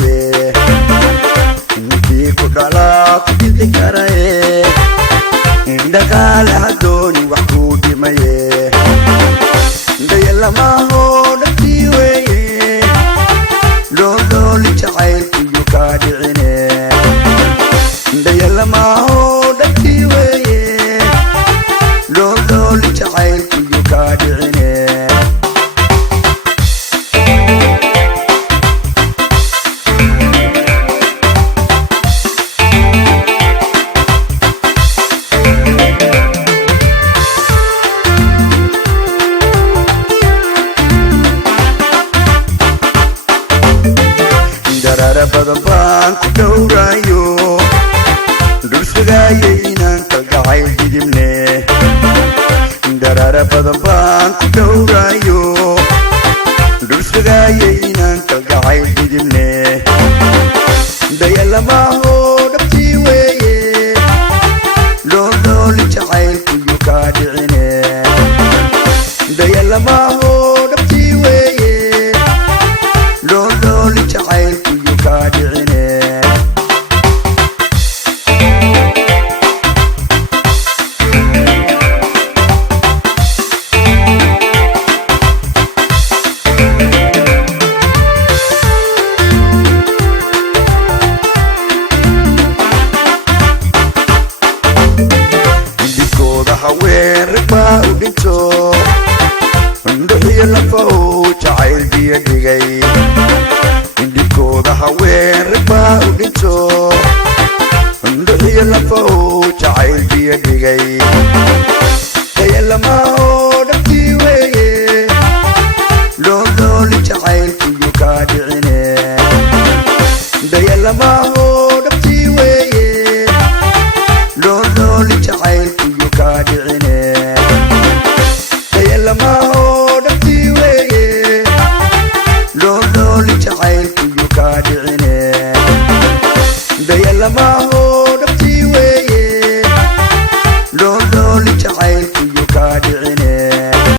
dhimaye intii ku dhalaa ku dhidi karaye indhaqaale hadooni wax ku dhimaye dayalamaho dhabtii weeye loolooli jacaylkuyu kaa dhicine dayalamaho dhabtii weeye loolooli jacaylkuyu kaa dhicine darara badan baan ku dhowrayo dhulsugaaye inaan kalgacayl didibne darara badan baan ku dhowrayo dhulsugaaye inaan kalgacayl didibne dayalamaho dhabtii weeye loolooli jacaylkuyu kaa dhicine dayalamaho dhabtii weeye loolooli jacaylkuyu kaa dhicine indhibkooda haween rag baa u dhinto indhixiyo lafahu jacayl biyo dhigay indhibkooda haween rag baa u dhinto indhixiyo lafahu jacayl biyo dhigay dayalamaho dhabtii weeye